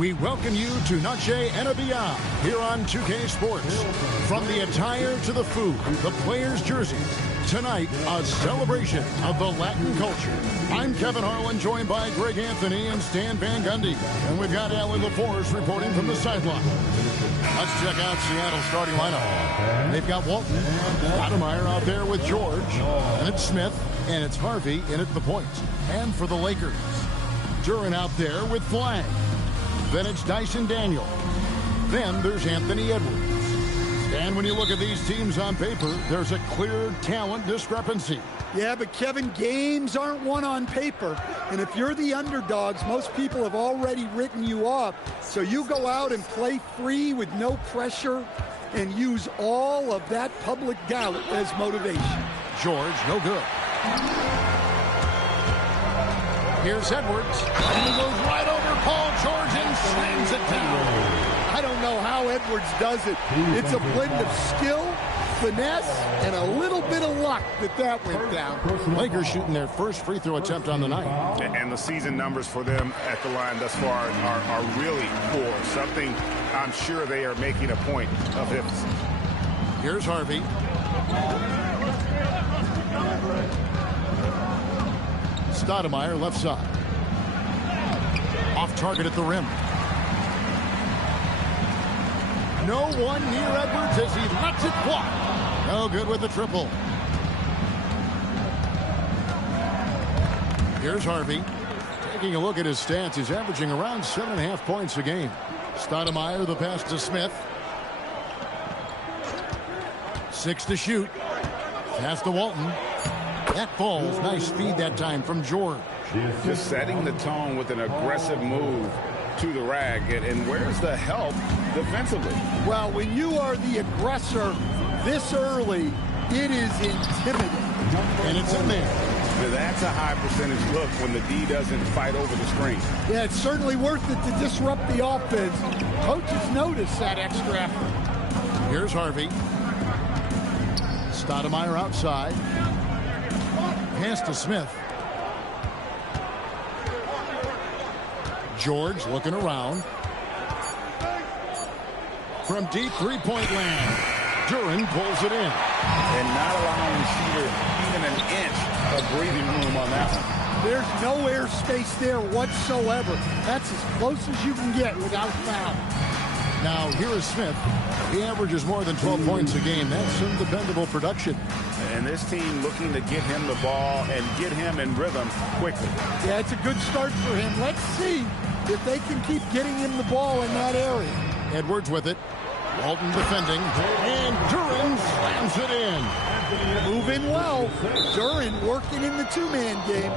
We welcome you to Noche and Beyond here on 2K Sports. From the attire to the food, the players' jerseys, tonight a celebration of the Latin culture. I'm Kevin Harlan, joined by Greg Anthony and Stan Van Gundy. And we've got Allie LaForce reporting from the sideline. Let's check out Seattle's starting lineup. They've got Walton, Stoudemire out there with George, and it's Smith, and it's Harvey in at the point. And for the Lakers, Duren out there with Flag. Then it's Dyson Daniel. Then there's Anthony Edwards. And when you look at these teams on paper, there's a clear talent discrepancy. Yeah, but Kevin, games aren't won on paper. And if you're the underdogs, most people have already written you off. So you go out and play free with no pressure and use all of that public doubt as motivation. George, no good. Here's Edwards. And he goes right over Paul George and slams it down. I don't know how Edwards does it. It's a blend of skill, finesse, and a little bit of luck that went down. Lakers shooting their first free throw attempt on the night. And the season numbers for them at the line thus far are really poor. Something I'm sure they are making a point of emphasis. Here's Harvey. Stoudemire left side. Off target at the rim. No one near Edwards as he lets it fly. No good with the triple. Here's Harvey. Taking a look at his stats, he's averaging around 7.5 points a game. Stoudemire, the pass to Smith. 6 to shoot. Pass to Walton. That falls. Nice feed that time from George. Just setting the tone with an aggressive move to the rag. And where's the help defensively? Well, when you are the aggressor this early, it is intimidating. And it's in there. That's a high percentage look when the D doesn't fight over the screen. Yeah, it's certainly worth it to disrupt the offense. Coaches notice that extra effort. Here's Harvey. Stoudemire outside. Pass to Smith. George looking around. From deep three-point land, Duren pulls it in. And not allowing Cedar even an inch of breathing room on that one. There's no airspace there whatsoever. That's as close as you can get without foul. Now, here is Smith. He averages more than 12 points a game. That's some dependable production. And this team looking to get him the ball and get him in rhythm quickly. Yeah, it's a good start for him. Let's see if they can keep getting him the ball in that area. Edwards with it. Walton defending. And Duren slams it in. Moving well. Duren working in the two-man game.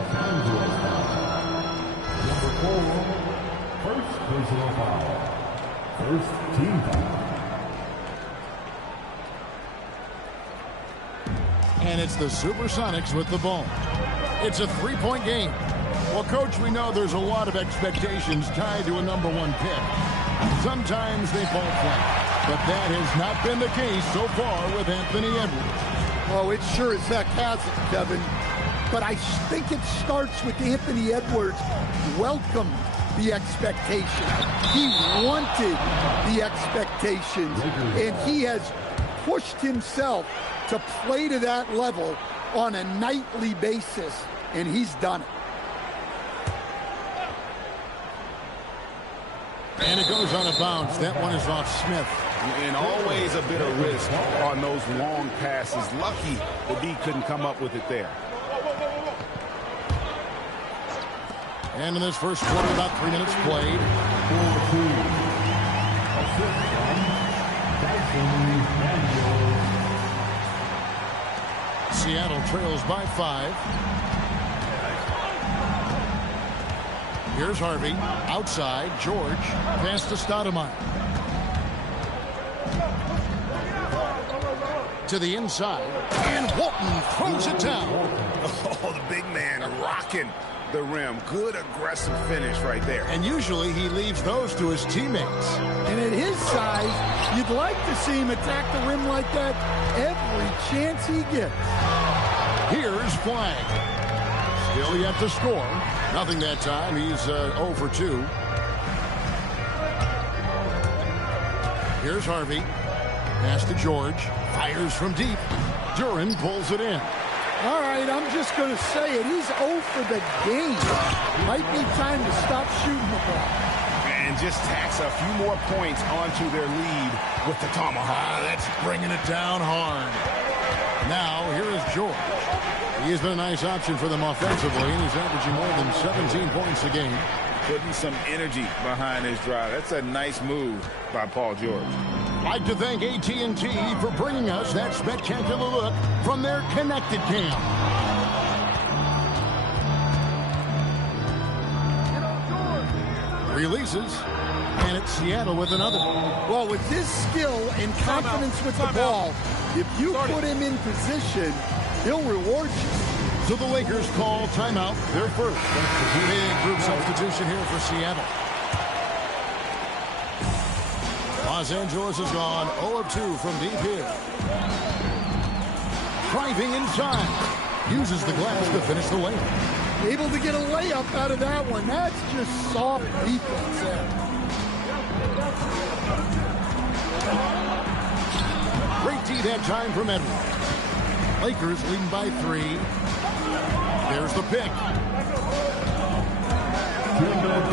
Number 4, first personal foul. First team foul. And it's the Supersonics with the ball. It's a three-point game. Well, Coach, we know there's a lot of expectations tied to a number 1 pick. Sometimes they fall flat, but that has not been the case so far with Anthony Edwards. Oh, it sure as heck hasn't, Kevin. But I think it starts with Anthony Edwards welcome the expectation. He wanted the expectations, and he has pushed himself to play to that level on a nightly basis, and he's done it. And it goes on a bounce. That one is off Smith. And always a bit of risk on those long passes. Lucky the D couldn't come up with it there. And in this first quarter, about 3 minutes played. Seattle trails by 5. Here's Harvey. Outside, George. Pass to Stoudemire. To the inside. And Walton throws it down. Oh, the big man rocking the rim. Good aggressive finish right there. And usually he leaves those to his teammates. And at his size, you'd like to see him attack the rim like that every chance he gets. Here's Flag. Still yet to score. Nothing that time. He's 0 for 2. Here's Harvey. Pass to George. Fires from deep. Duren pulls it in. All right, I'm just going to say it. He's 0 for the game. Might be time to stop shooting the ball. And just tacks a few more points onto their lead with the tomahawk. That's bringing it down hard. Now, here is George. He has been a nice option for them offensively, and he's averaging more than 17 points a game. Putting some energy behind his drive. That's a nice move by Paul George. I'd like to thank AT&T for bringing us that spectacular look from their Connected Cam. Releases, and it's Seattle with another. Well, with his skill and confidence with the ball, if you put him in position, he'll reward you. So the Lakers call timeout, their first. Big group substitution here for Seattle. Los Angeles has gone 0 of 2 from deep here. Driving inside. Uses the glass to finish the lane. Able to get a layup out of that one. That's just soft defense there. Great D that time from Edwards. Lakers leading by 3. There's the pick.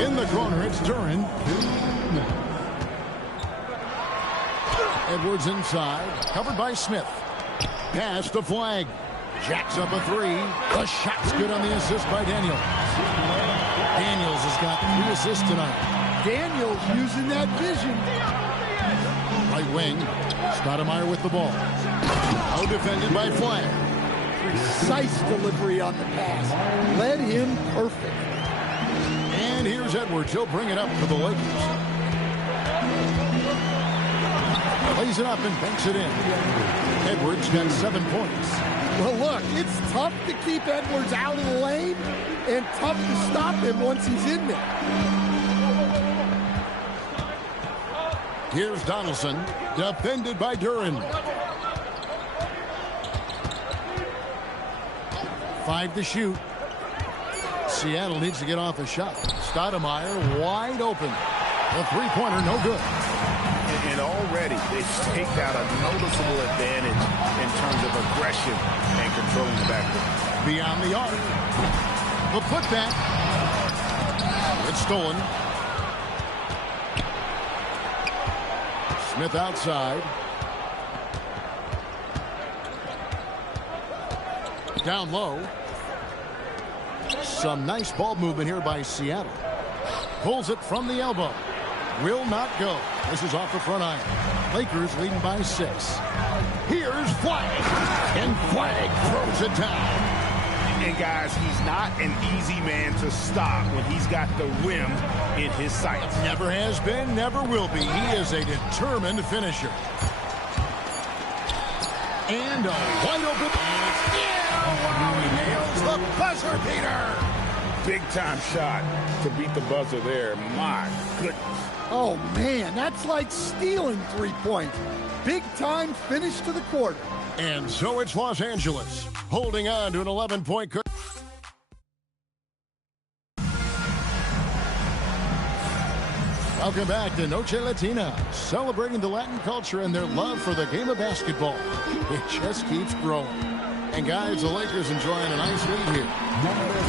In the corner, it's Duren. Edwards inside, covered by Smith. Pass to Flag. Jacks up a 3. The shot's good on the assist by Daniels. Daniels has got 3 assists tonight. Daniels using that vision. Right wing. Stoudemire with the ball. Now defended by Flag. Precise delivery on the pass. Led him perfect. And here's Edwards. He'll bring it up for the Lakers. Plays it up and banks it in. Edwards got 7 points. Well, look, it's tough to keep Edwards out of the lane and tough to stop him once he's in there. Here's Donaldson, defended by Duren. 5 to shoot. Seattle needs to get off a shot. Stoudemire wide open. The three-pointer no good. And already they've staked out a noticeable advantage in terms of aggression and controlling the backcourt. Beyond the arc. The putback. It's stolen. Smith outside. Down low. Some nice ball movement here by Seattle. Pulls it from the elbow. Will not go. This is off the front iron. Lakers leading by 6. Here's Flag. And Flag throws it down. And guys, he's not an easy man to stop when he's got the rim in his sights. Never has been, never will be. He is a determined finisher. And a wide open. Yeah! Wow, he nails the buzzer beater. Big time shot to beat the buzzer there. My goodness. Oh, man, that's like stealing 3 points. Big time finish to the quarter. And so it's Los Angeles holding on to an 11-point. Welcome back to Noche Latina, celebrating the Latin culture and their love for the game of basketball. It just keeps growing. And guys, the Lakers enjoying a nice lead here.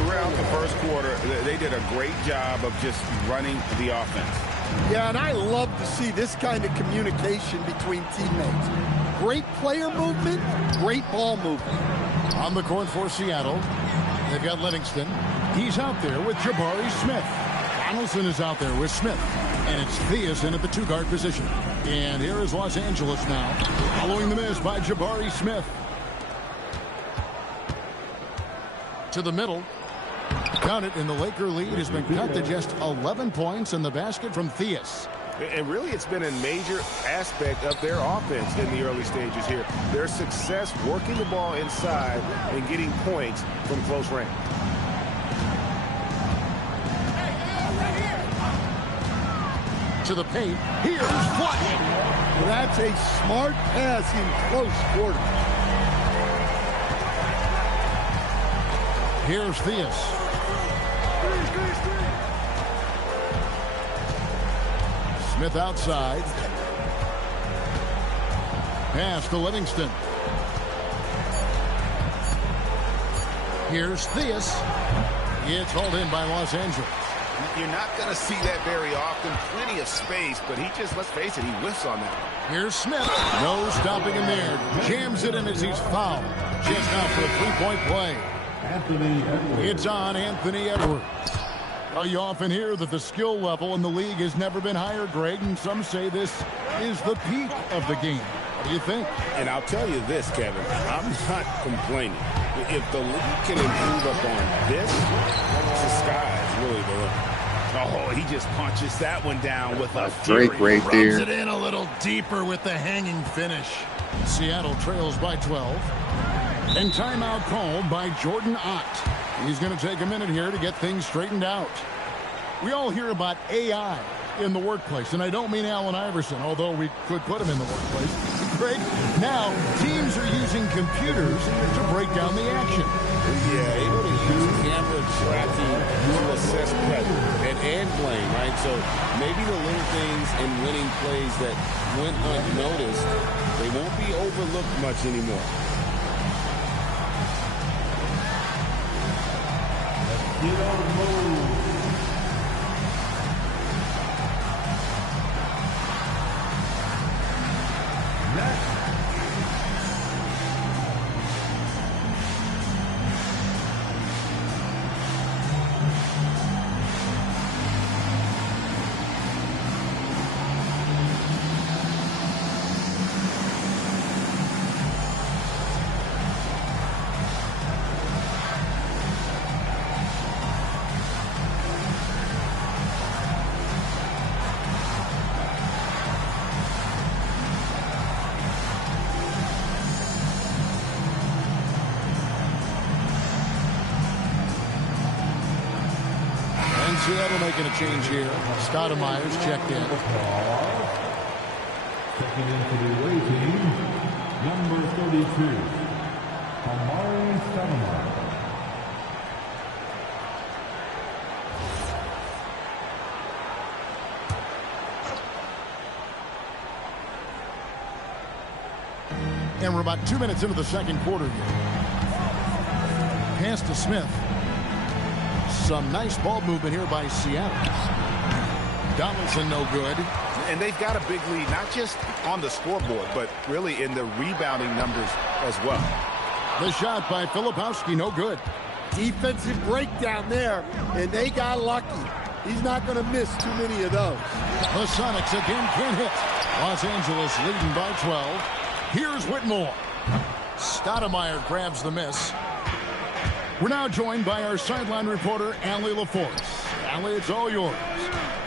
Throughout the first quarter, they did a great job of just running the offense. Yeah, and I love to see this kind of communication between teammates. Great player movement, great ball movement. On the court for Seattle, they've got Livingston. He's out there with Jabari Smith. Donaldson is out there with Smith. And it's Theus in at the 2-guard position. And here is Los Angeles now, following the miss by Jabari Smith. To the middle. Count it, and the Laker lead has been cut to just 11 points in the basket from Theus. And really, it's been a major aspect of their offense in the early stages here. Their success working the ball inside and getting points from close range. To the paint. Here's Flag. Well, that's a smart pass in close quarters. Here's Theus. Smith outside. Pass to Livingston. Here's Theus. It's hauled in by Los Angeles. You're not going to see that very often. Plenty of space, but he just, let's face it, he whiffs on that. Here's Smith. No stopping him there. Jams it in as he's fouled. Just out for a three-point play. Anthony Edwards. It's on Anthony Edwards. You often hear that the skill level in the league has never been higher, Greg, and some say this is the peak of the game. What do you think? And I'll tell you this, Kevin, I'm not complaining. If the league can improve upon this, the sky is really the limit. Oh, he just punches that one down with a Drake right there. Rubs it in a little deeper with the hanging finish. Seattle trails by 12. And timeout called by Jordan Ott. He's going to take a minute here to get things straightened out. We all hear about AI in the workplace, and I don't mean Allen Iverson, although we could put him in the workplace. Greg, now teams are using computers to break down the action. Yeah, able to use camera tracking to assess pressure and blame, right? So maybe the little things in winning plays that went unnoticed, they won't be overlooked much anymore. Get on move. Next. Seattle making a change here. Stoudemire's checked in. Checking into the away team, number 32, Amari Stoudemire. And we're about 2 minutes into the second quarter here. Pass to Smith. Some nice ball movement here by Seattle. Donaldson no good. And they've got a big lead, not just on the scoreboard, but really in the rebounding numbers as well. The shot by Filipowski, no good. Defensive breakdown there, and they got lucky. He's not going to miss too many of those. The Sonics again can't hit. Los Angeles leading by 12. Here's Whitmore. Stoudemire grabs the miss. We're now joined by our sideline reporter, Allie LaForce. Allie, it's all yours.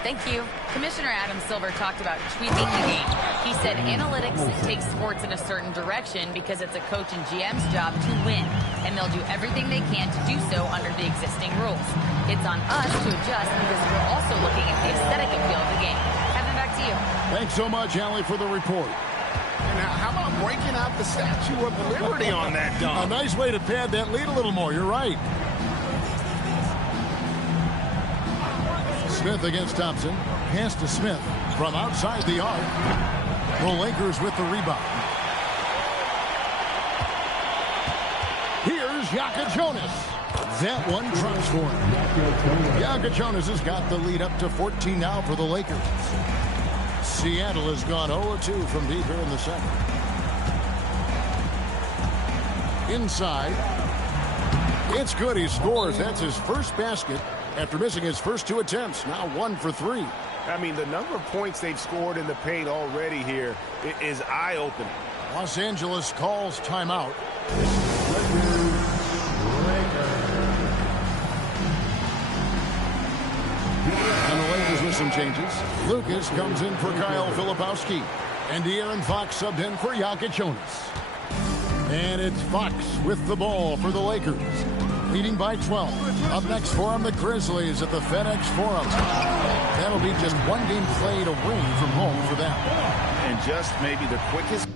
Thank you. Commissioner Adam Silver talked about tweaking the game. He said analytics takes sports in a certain direction because it's a coach and GM's job to win, and they'll do everything they can to do so under the existing rules. It's on us to adjust because we're also looking at the aesthetic appeal of the game. Kevin, back to you. Thanks so much, Allie, for the report. Now, how about breaking out the Statue of Liberty on that dunk? A nice way to pad that lead a little more. You're right. Smith against Thompson. Pass to Smith from outside the arc. The Lakers with the rebound. Here's Yaka Jonas. That one trumps for him. Yaka Jonas has got the lead up to 14 now for the Lakers. Seattle has gone 0-2 from deep here in the second. Inside. It's good. He scores. That's his first basket after missing his first 2 attempts. Now 1 for 3. I mean, the number of points they've scored in the paint already here is eye-opening. Los Angeles calls timeout. And the Lakers with some changes. Lucas comes in for Kyle Filipowski. And De'Aaron Fox subbed in for Yaka Jonas. And it's Fox with the ball for the Lakers. Leading by 12. Up next for them, the Grizzlies at the FedEx Forum. That'll be just one game played away from home for them. And just maybe the quickest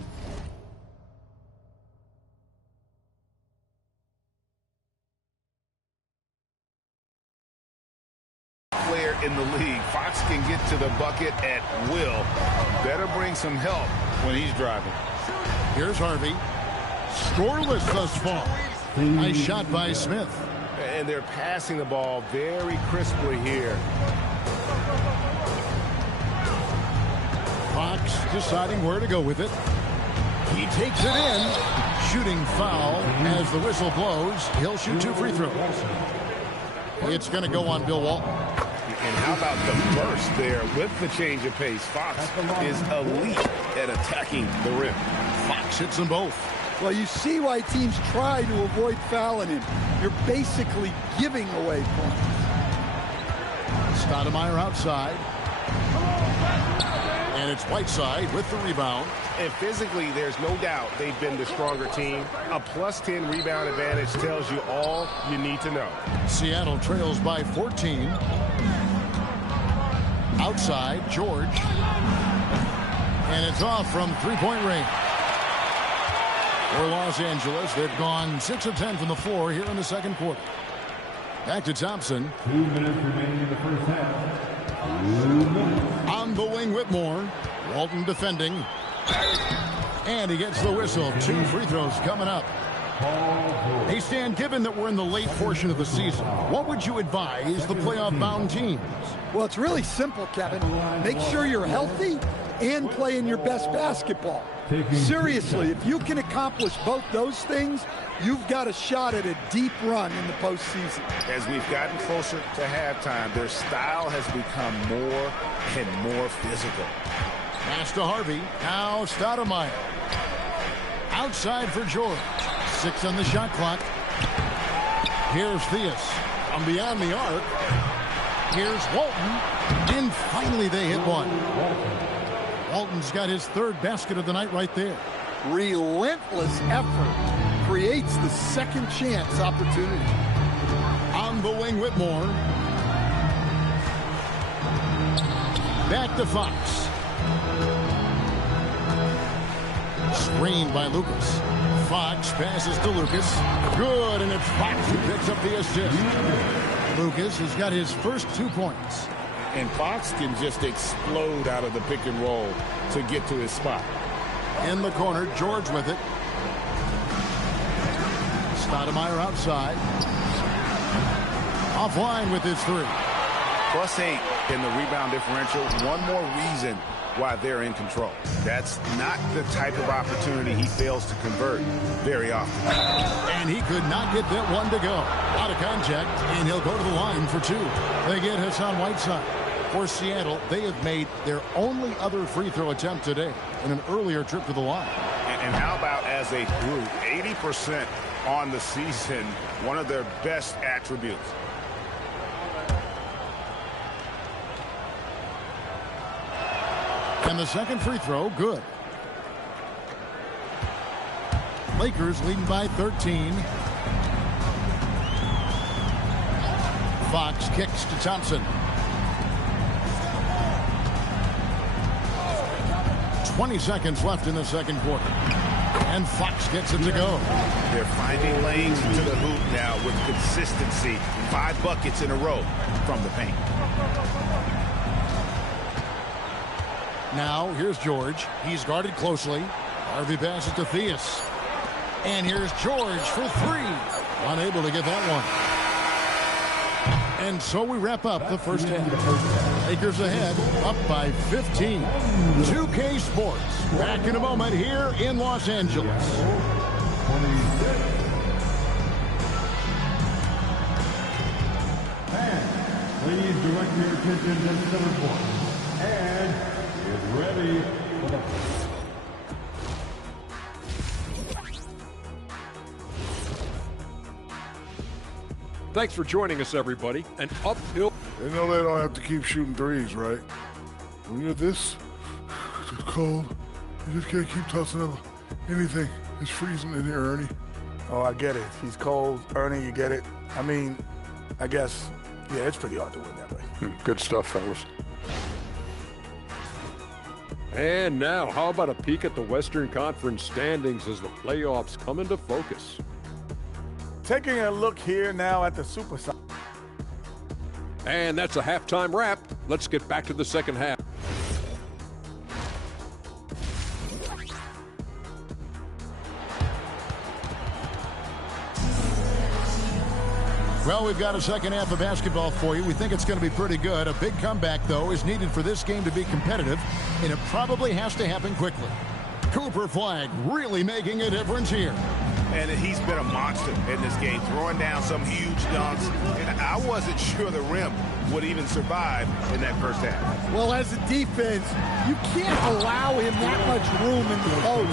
player in the league. Fox can get to the bucket at will. Better bring some help when he's driving. Here's Harvey. Scoreless thus far. Nice shot by Smith. And they're passing the ball very crisply here. Fox deciding where to go with it. He takes it in. Shooting foul as the whistle blows. He'll shoot 2 free throws. It's going to go on Bill Walton. And how about the burst there with the change of pace? Fox is elite at attacking the rim. Fox hits them both. Well, you see why teams try to avoid fouling him. You're basically giving away points. Stoudemire outside. And it's Whiteside with the rebound. And physically, there's no doubt they've been the stronger team. A +10 rebound advantage tells you all you need to know. Seattle trails by 14. Outside, George. And it's off from three-point range. For Los Angeles, they've gone 6 of 10 from the floor here in the second quarter. Back to Thompson. 2 minutes remaining in the first half. 2 minutes. On the wing, Whitmore. Walton defending. And he gets the whistle. 2 free throws coming up. Hey, Stan, given that we're in the late portion of the season, what would you advise the playoff-bound teams? Well, it's really simple, Kevin. Make sure you're healthy and playing your best basketball. Seriously, if you can accomplish both those things, you've got a shot at a deep run in the postseason. As we've gotten closer to halftime, their style has become more and more physical. Pass to Harvey. Now Stoudemire. Outside for George. 6 on the shot clock. Here's Theus from beyond the arc. Here's Walton. And finally they hit one. Walton's got his 3rd basket of the night right there. Relentless effort creates the second chance opportunity. On the wing, Whitmore. Back to Fox. Screened by Lucas. Fox passes to Lucas. Good, and it's Fox who picks up the assist. Lucas has got his first 2 points. And Fox can just explode out of the pick and roll to get to his spot. In the corner, George with it. Stoudemire outside. Offline with his 3. +8 in the rebound differential. One more reason why they're in control. That's not the type of opportunity he fails to convert very often. And he could not get that one to go. Out of contact, and he'll go to the line for 2. They get Hassan Whiteside. For Seattle, they have made their only other free throw attempt today in an earlier trip to the line. And how about as a group, 80% on the season, one of their best attributes. And the second free throw, good. Lakers leading by 13. Fox kicks to Thompson. 20 seconds left in the second quarter. And Fox gets it to go. They're finding lanes into the hoop now with consistency. 5 buckets in a row from the paint. Now, here's George. He's guarded closely. Harvey passes to Theus. And here's George for 3. Unable to get that one. And so we wrap up the first half. Lakers ahead, up by 15. 2K Sports, back in a moment here in Los Angeles. And please direct your attention to center court. And is ready for the Thanks for joining us, everybody. An uphill. They know they don't have to keep shooting threes, right? When you're this cold, you just can't keep tossing up anything. It's freezing in here, Ernie. Oh, I get it. He's cold. Ernie, you get it. I mean, I guess, yeah, it's pretty hard to win that way. Good stuff, fellas. And now, how about a peek at the Western Conference standings as the playoffs come into focus? Taking a look here now at the Super. And that's a halftime wrap. Let's get back to the second half. Well, we've got a second half of basketball for you. We think it's going to be pretty good. A big comeback, though, is needed for this game to be competitive, and it probably has to happen quickly. Cooper Flagg really making a difference here. And he's been a monster in this game, throwing down some huge dunks. And I wasn't sure the rim would even survive in that first half. Well, as a defense, you can't allow him that much room in the post.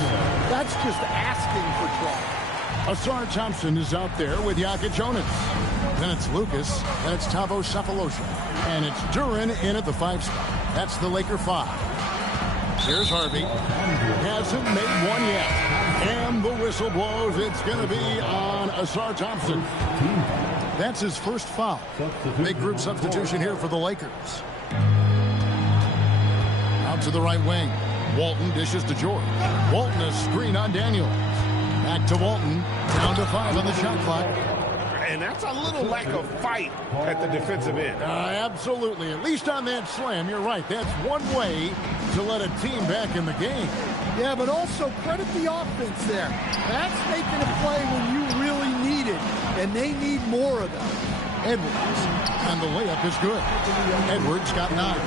That's just asking for trouble. Ausar Thompson is out there with Jokic Jonas. Then it's Lucas, then it's Tavo Cephalosha. And it's Duren in at the 5 spot. That's the Laker 5. Here's Harvey. Hasn't made one yet. And the whistle blows. It's going to be on Ausar Thompson. That's his first foul. Big group substitution here for the Lakers. Out to the right wing. Walton dishes to George. Walton a screen on Daniels. Back to Walton. Down to 5 on the shot clock. And that's a little lack of fight at the defensive end. Absolutely. At least on that slam, you're right. That's one way to let a team back in the game. Yeah, but also credit the offense there. That's making a play when you really need it, and they need more of them. Edwards, and the layup is good. Edwards got 9.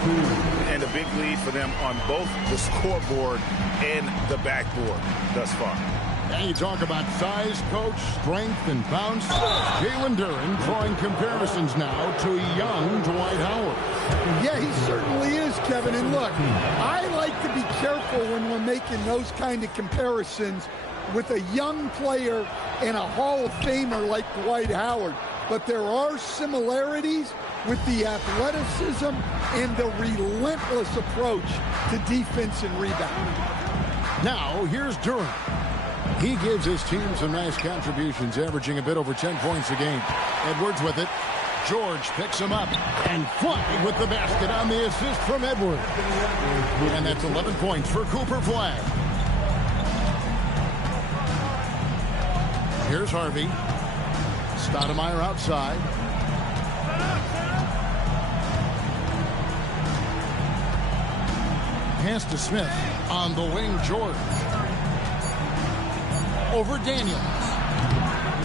And a big lead for them on both the scoreboard and the backboard thus far. And you talk about size, coach, strength, and bounce. Jalen Duren drawing comparisons now to young Dwight Howard. Yeah, he certainly is, Kevin. And look, I like to be careful when we're making those kind of comparisons with a young player and a Hall of Famer like Dwight Howard. But there are similarities with the athleticism and the relentless approach to defense and rebound. Now, here's Duren. He gives his team some nice contributions, averaging a bit over 10 points a game. Edwards with it. George picks him up. And Flagg with the basket on the assist from Edwards. And that's 11 points for Cooper Flagg. Here's Harvey. Stoudemire outside. Pass to Smith. On the wing, George. Over Daniels.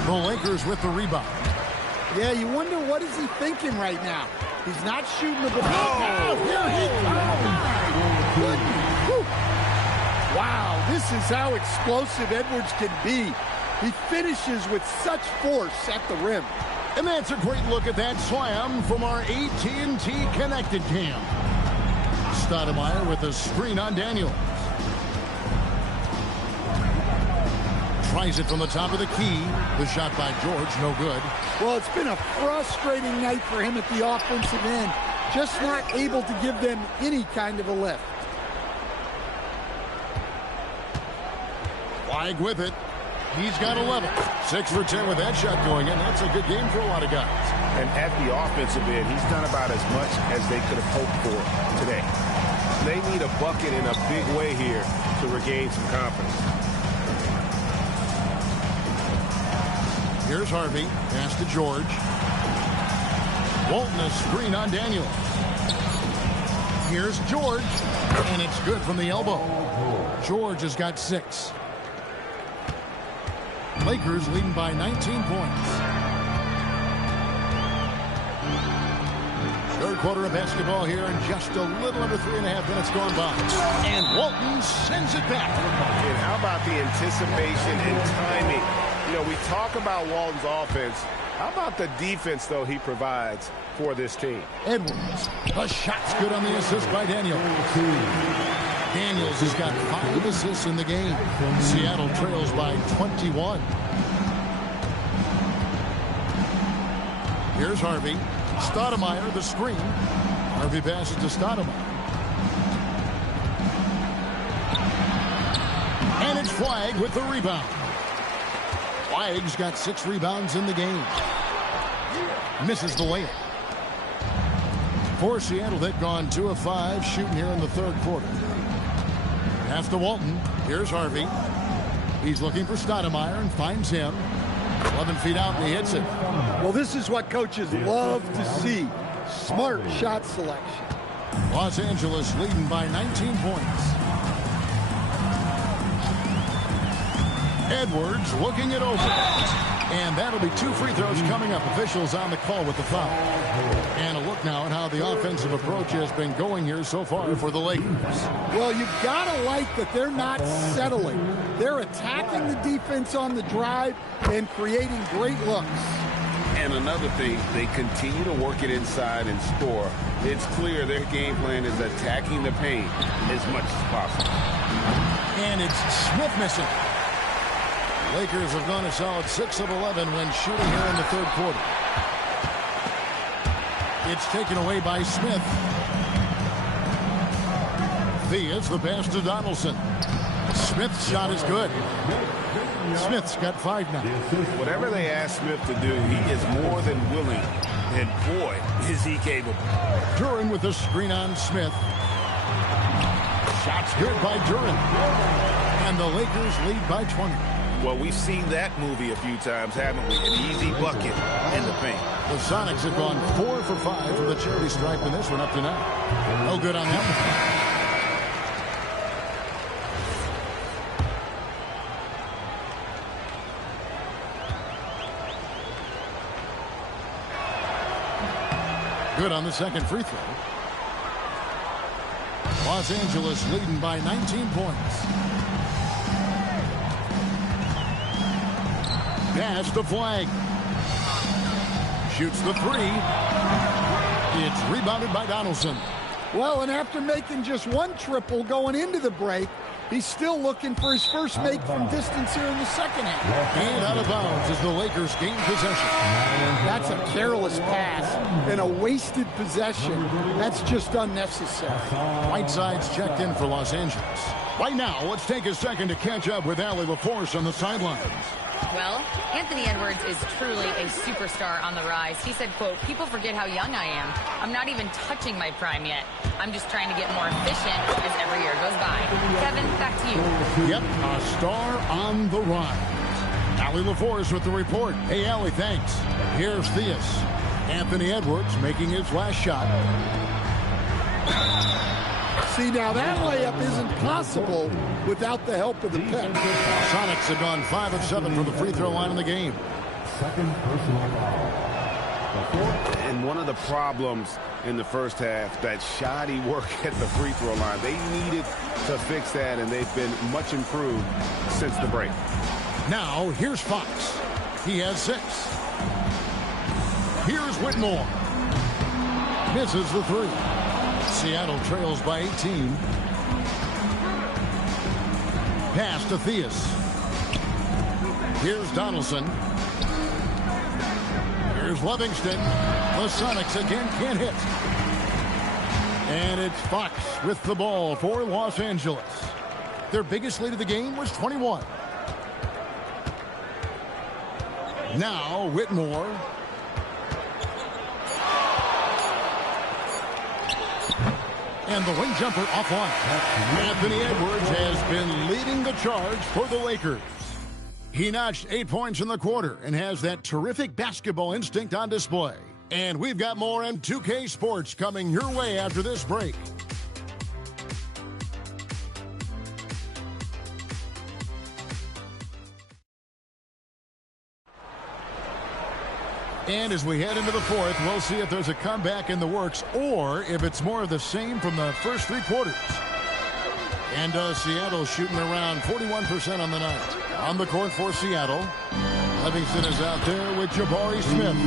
The Lakers with the rebound. Yeah, you wonder what is he thinking right now. He's not shooting the ball. Oh, here he comes. Wow, this is how explosive Edwards can be. He finishes with such force at the rim. And that's a great look at that slam from our AT&T Connected Cam. Stoudemire with a screen on Daniels. Tries it from the top of the key. The shot by George, no good. Well, it's been a frustrating night for him at the offensive end. Just not able to give them any kind of a lift. Flagg with it. He's got 11. 6 for 10 with that shot going in. That's a good game for a lot of guys. And at the offensive end, he's done about as much as they could have hoped for today. They need a bucket in a big way here to regain some confidence. Here's Harvey. Pass to George. Walton a screen on Daniels. Here's George. And it's good from the elbow. George has got 6. Lakers leading by 19 points. Third quarter of basketball here, and just a little under 3.5 minutes gone by. And Walton sends it back. And how about the anticipation and timing? You know, we talk about Walton's offense. How about the defense, though, he provides for this team? Edwards. A shot's good on the assist by Daniels. Daniels has got 5 assists in the game. Seattle trails by 21. Here's Harvey. Stoudemire, the screen. Harvey passes to Stoudemire. And it's Flagg with the rebound. Flagg's got 6 rebounds in the game. Misses the layup. For Seattle, they've gone 2 of 5 shooting here in the third quarter. Pass to Walton. Here's Harvey. He's looking for Stoudemire and finds him. 11 feet out and he hits it. Well, this is what coaches love to see. Smart shot selection. Los Angeles leading by 19 points. Edwards looking it over. And that'll be 2 free throws coming up. Officials on the call with the foul. And a look now at how the offensive approach has been going here so far for the Lakers. Well, you've got to like that they're not settling. They're attacking the defense on the drive and creating great looks. And another thing, they continue to work it inside and score. It's clear their game plan is attacking the paint as much as possible. And it's Smith missing. Lakers have gone a solid 6 of 11 when shooting here in the third quarter. It's taken away by Smith. Thea's the pass to Donaldson. Smith's shot is good. Smith's got 5 now. Whatever they ask Smith to do, he is more than willing. And boy, is he capable. Duren with the screen on Smith. Shot's good by Duren. And the Lakers lead by 20. Well, we've seen that movie a few times, haven't we? An easy bucket in the paint. The Sonics have gone 4 for 5 from the charity stripe in this one up to now. No good on that one. Good on the second free throw. Los Angeles leading by 19 points. Pass to Flag. Shoots the 3. It's rebounded by Donaldson. Well, and after making just 1 triple going into the break, he's still looking for his first make from distance here in the second half. And out of bounds as the Lakers gain possession. That's a careless pass and a wasted possession. That's just unnecessary. Whiteside's checked in for Los Angeles. Right now, let's take a second to catch up with Allie LaForce on the sidelines. Well, Anthony Edwards is truly a superstar on the rise. He said, quote, "People forget how young I am. I'm not even touching my prime yet. I'm just trying to get more efficient as every year goes by." Kevin, back to you. Yep, a star on the rise. Allie LaForce with the report. Hey, Allie, thanks. Here's Theus. Anthony Edwards making his last shot. See, now that layup isn't possible without the help of the pick. Sonics have gone 5 of 7 from the free throw line in the game. Second personal foul. And one of the problems in the first half, that shoddy work at the free throw line. They needed to fix that, and they've been much improved since the break. Now, here's Fox. He has 6. Here's Whitmore. Misses the 3. Seattle trails by 18. Pass to Theus. Here's Donaldson. Here's Livingston. The Sonics again can't hit. And it's Fox with the ball for Los Angeles. Their biggest lead of the game was 21. Now Whitmore. And the wing jumper offline. Anthony Edwards has been leading the charge for the Lakers. He notched 8 points in the quarter and has that terrific basketball instinct on display. And we've got more M2K Sports coming your way after this break. And as we head into the fourth, we'll see if there's a comeback in the works or if it's more of the same from the first 3 quarters. And Seattle shooting around 41% on the night. On the court for Seattle, Livingston is out there with Jabari Smith.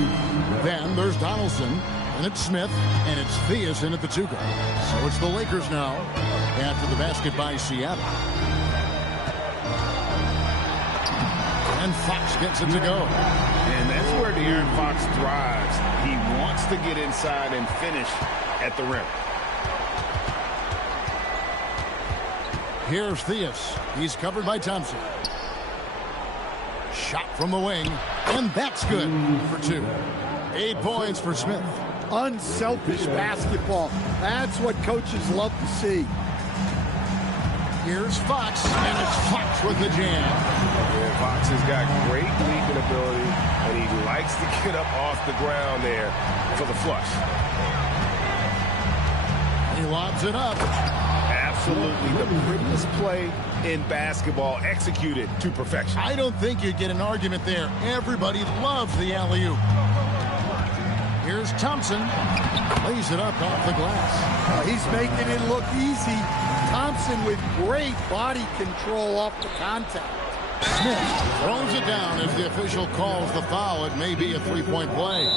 Then there's Donaldson, and it's Smith, and it's Theus in at the 2 guard. So it's the Lakers now after the basket by Seattle. And Fox gets it to go. And that's where De'Aaron Fox thrives. He wants to get inside and finish at the rim. Here's Theus. He's covered by Thompson. Shot from the wing, and that's good for 2. 8 points for Smith. Unselfish basketball. That's what coaches love to see. Here's Fox, and it's Fox with the jam. Yeah, Fox has got great leaping ability, and he likes to get up off the ground there for the flush. He lobs it up. Absolutely the prettiest play in basketball, executed to perfection. I don't think you get an argument there. Everybody loves the alley-oop. Here's Thompson. Lays it up off the glass. He's making it look easy. Thompson with great body control off the contact. Smith throws it down as the official calls the foul. It may be a three-point play.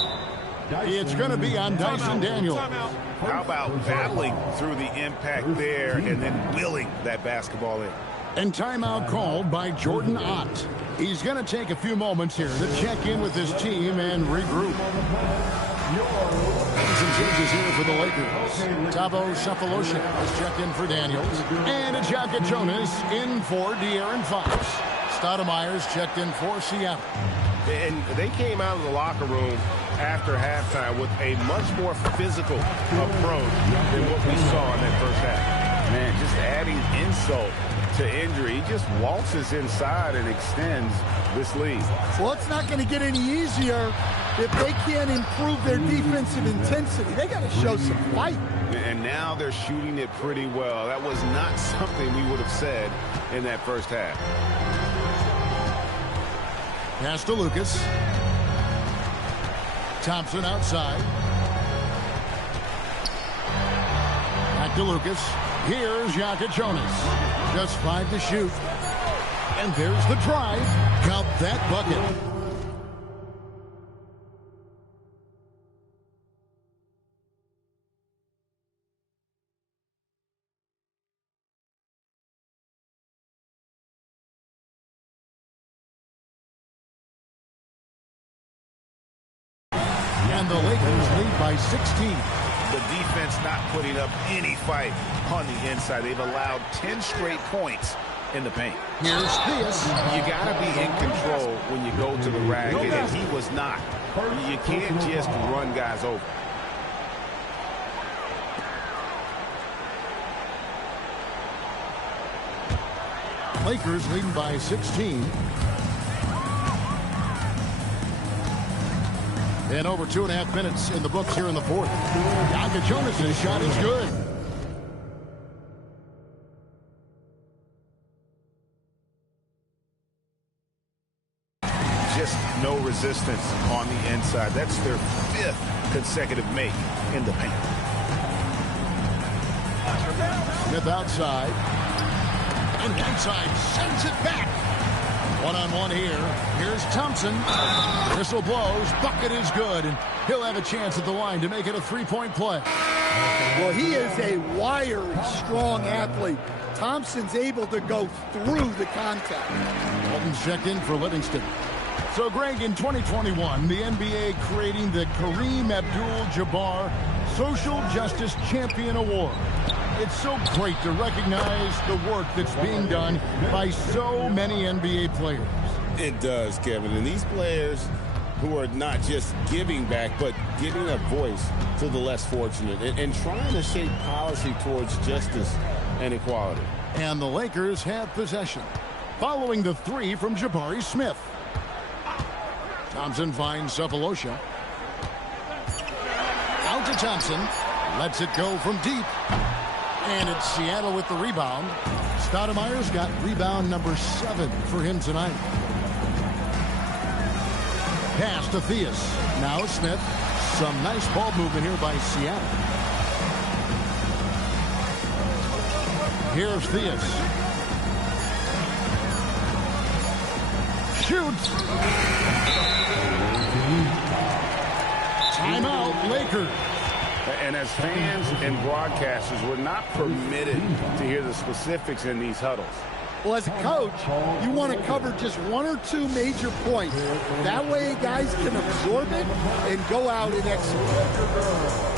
It's going to be on Dyson Daniels. How about battling through the impact there and then willing that basketball in? And timeout called by Jordan Ott. He's going to take a few moments here to check in with his team and regroup. Some changes here for the Lakers. Thabo Sefolosha has checked in for Daniels. And Ajaka Jonas in for De'Aaron Fox. Stoudemire's checked in for Seattle. And they came out of the locker room after halftime with a much more physical approach than what we saw in that first half. Man, just adding insult to injury. He just waltzes inside and extends this lead. Well, it's not going to get any easier if they can't improve their defensive intensity. They got to show some fight. And now they're shooting it pretty well. That was not something we would have said in that first half. Pass to Lucas. Thompson outside. Back to Lucas. Here's Ajaka Jonas. Just 5 to shoot. And there's the drive. Count that bucket. And the Lakers lead by 16. The defense not putting up any fight on the inside. They've allowed 10 straight points in the paint. Here's Theus. You got to be in control when you go to the rack, and he was not. You can't just run guys over. Lakers leading by 16. And over 2.5 minutes in the books here in the fourth. Ajaka Jonas' shot is good. Just no resistance on the inside. That's their 5th consecutive make in the paint. Smith outside. And Whiteside sends it back. One-on-one here. Here's Thompson. Whistle blows. Bucket is good. And he'll have a chance at the line to make it a three-point play. Well, he is a wiry, strong athlete. Thompson's able to go through the contact. Walton's checked in for Livingston. So, Greg, in 2021, the NBA creating the Kareem Abdul-Jabbar Social Justice Champion Award. It's so great to recognize the work that's being done by so many NBA players. It does, Kevin. And these players who are not just giving back, but giving a voice to the less fortunate and trying to shape policy towards justice and equality. And the Lakers have possession, following the three from Jabari Smith. Thompson finds Sefolosha. Out to Thompson. Lets it go from deep. And it's Seattle with the rebound. Stoudemire's got rebound number 7 for him tonight. Pass to Theus. Now Smith. Some nice ball movement here by Seattle. Here's Theus. Shoots. Timeout, Lakers. And as fans and broadcasters, we're not permitted to hear the specifics in these huddles. Well, as a coach, you want to cover just 1 or 2 major points. That way guys can absorb it and go out and execute.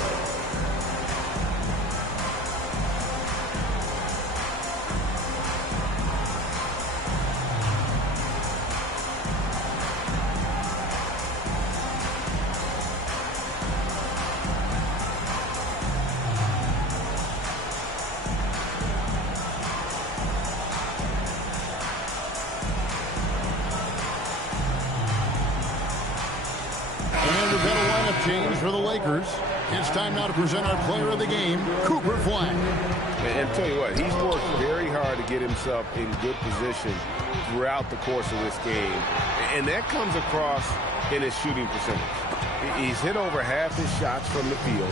Change for the Lakers. It's time now to present our player of the game, Cooper Flag. And tell you what, he's worked very hard to get himself in good position throughout the course of this game. And that comes across in his shooting percentage. He's hit over half his shots from the field.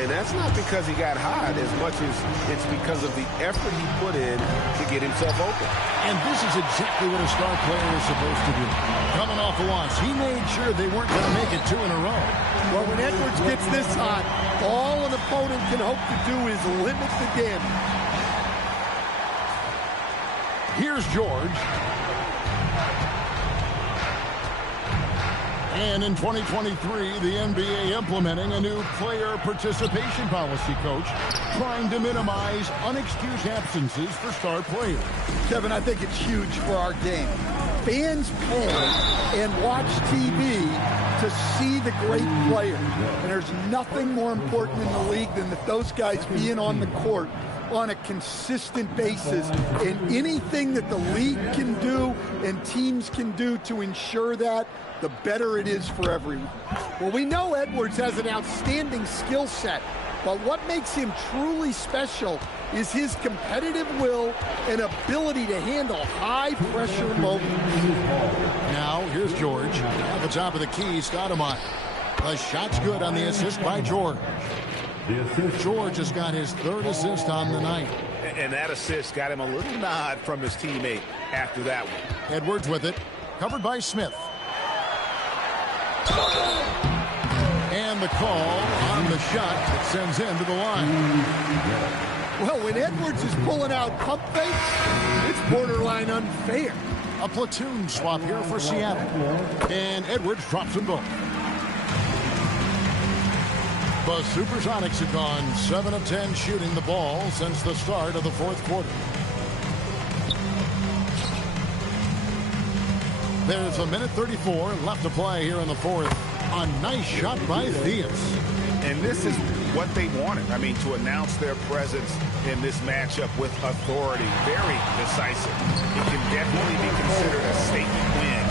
And that's not because he got hot as much as it's because of the effort he put in to get himself open. And this is exactly what a star player is supposed to do. Coming off a loss, he made sure they weren't going to make it 2 in a row. Well, when Edwards gets this hot, all an opponent can hope to do is limit the damage. Here's George. And in 2023, the NBA implementing a new player participation policy, Coach, trying to minimize unexcused absences for star players. Kevin, I think it's huge for our game. Fans pay and watch TV to see the great players. And there's nothing more important in the league than that those guys being on the court on a consistent basis. And anything that the league can do and teams can do to ensure that, the better it is for everyone. Well, we know Edwards has an outstanding skill set, but what makes him truly special is his competitive will and ability to handle high-pressure moments. Now, here's George. At the top of the key, Stoudemire. The shot's good on the assist by George. George has got his 3rd assist on the night. And that assist got him a little nod from his teammate after that one. Edwards with it. Covered by Smith. And the call on the shot that sends him to the line. Well, when Edwards is pulling out pump fakes, it's borderline unfair. A platoon swap here for Seattle. And Edwards drops them both. The Supersonics have gone 7 of 10 shooting the ball since the start of the 4th quarter. There's a minute 34 left to play here in the 4th. A nice shot by Theus. And this is what they wanted. I mean, to announce their presence in this matchup with authority. Very decisive. It can definitely be considered a statement win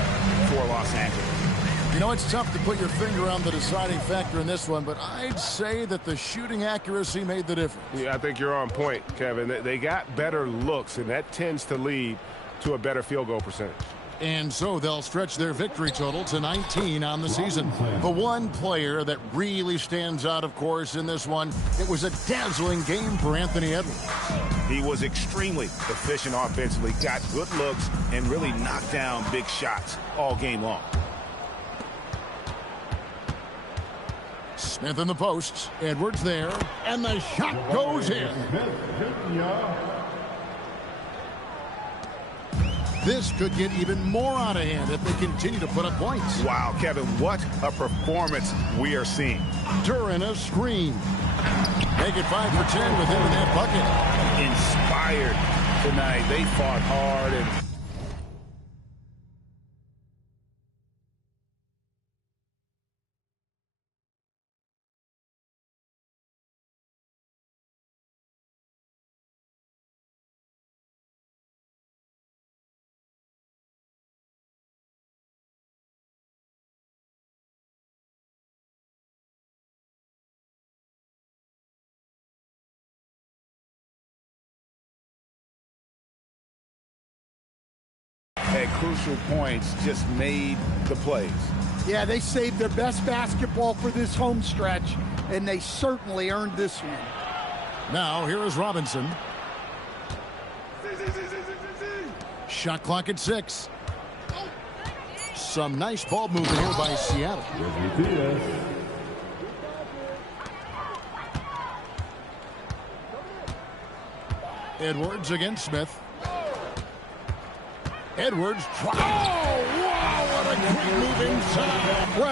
for Los Angeles. You know, it's tough to put your finger on the deciding factor in this one, but I'd say that the shooting accuracy made the difference. Yeah, I think you're on point, Kevin. They got better looks, and that tends to lead to a better field goal percentage. And so they'll stretch their victory total to 19 on the season. The one player that really stands out, of course, in this one, it was a dazzling game for Anthony Edwards. He was extremely efficient offensively, got good looks, and really knocked down big shots all game long. Smith in the post. Edwards there. And the shot goes in. This could get even more out of hand if they continue to put up points. Wow, Kevin, what a performance we are seeing. During a screen. Make it 5 for 10 with him in that bucket. Inspired tonight. They fought hard and at crucial points just made the plays. Yeah, they saved their best basketball for this home stretch, and they certainly earned this one. Now, here is Robinson. Shot clock at 6. Some nice ball movement here by Seattle. Edwards against Smith. Edwards. Oh, wow, what a great move inside. Incredible.